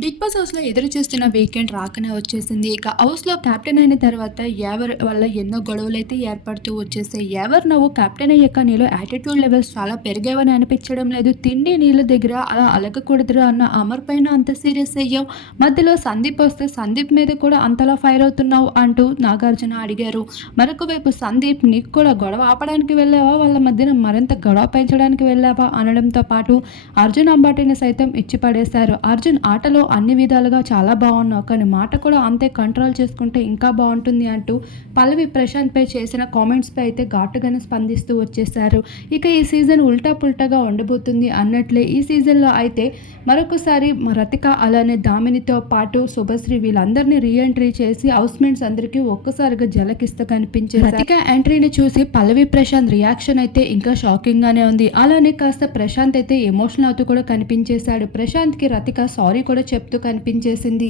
Big boss హౌస్లో ఎదురు చూస్తున్న వీకెండ్ రాకనే వచ్చేసింది. ఇక హౌస్లో కెప్టెన్ అయిన తర్వాత ఎవరి వల్ల ఎన్నో గొడవలు అయితే ఏర్పడుతూ వచ్చేసాయి ఎవరు నువ్వు కెప్టెన్ అయ్యాక నీలో యాటిట్యూడ్ లెవెల్స్ చాలా పెరిగావని అనిపించడం లేదు. తిండి నీళ్ళ దగ్గర అలా అలగకూడదురా అన్న అమర్ పైన అంత సీరియస్ అయ్యావు. మధ్యలో సందీప్ వస్తే సందీప్ మీద కూడా అంతలా ఫైర్ అవుతున్నావు అంటూ నాగార్జున అడిగారు. మరొక వైపు సందీప్ నీకు కూడా గొడవ ఆపడానికి వెళ్ళావా? వాళ్ళ మధ్యన మరింత గొడవ పెంచడానికి వెళ్ళావా? అనడంతో పాటు అర్జున్ అంబాటిని సైతం ఇచ్చి పడేశారు అర్జున్ ఆటలో అన్ని విధాలుగా చాలా బాగున్నావు. కానీ మాట కూడా అంతే కంట్రోల్ చేసుకుంటే ఇంకా బాగుంటుంది అంటూ పల్లవి ప్రశాంత్పై చేసిన కామెంట్స్పై అయితే ఘాటుగానే స్పందిస్తూ వచ్చేసారు ఇక ఈ సీజన్ ఉల్టా పుల్టాగా ఉండబోతుంది అన్నట్లే. ఈ సీజన్లో అయితే మరొకసారి రతిక అలానే దామినితో పాటు శుభశ్రీ వీళ్ళందరినీ రీఎంట్రీ చేసి హౌస్మేట్స్ అందరికీ ఒక్కసారిగా జలకిస్తూ కనిపించారు. రతిక ఎంట్రీని చూసి పల్లవి ప్రశాంత్ రియాక్షన్ అయితే ఇంకా షాకింగ్ గానే ఉంది. అలానే కాస్త ప్రశాంత్ అయితే ఎమోషనల్ అవుతూ కూడా కనిపించేశాడు. ప్రశాంత్కి రతిక సారీ కూడా చెప్తూ కనిపించేసింది.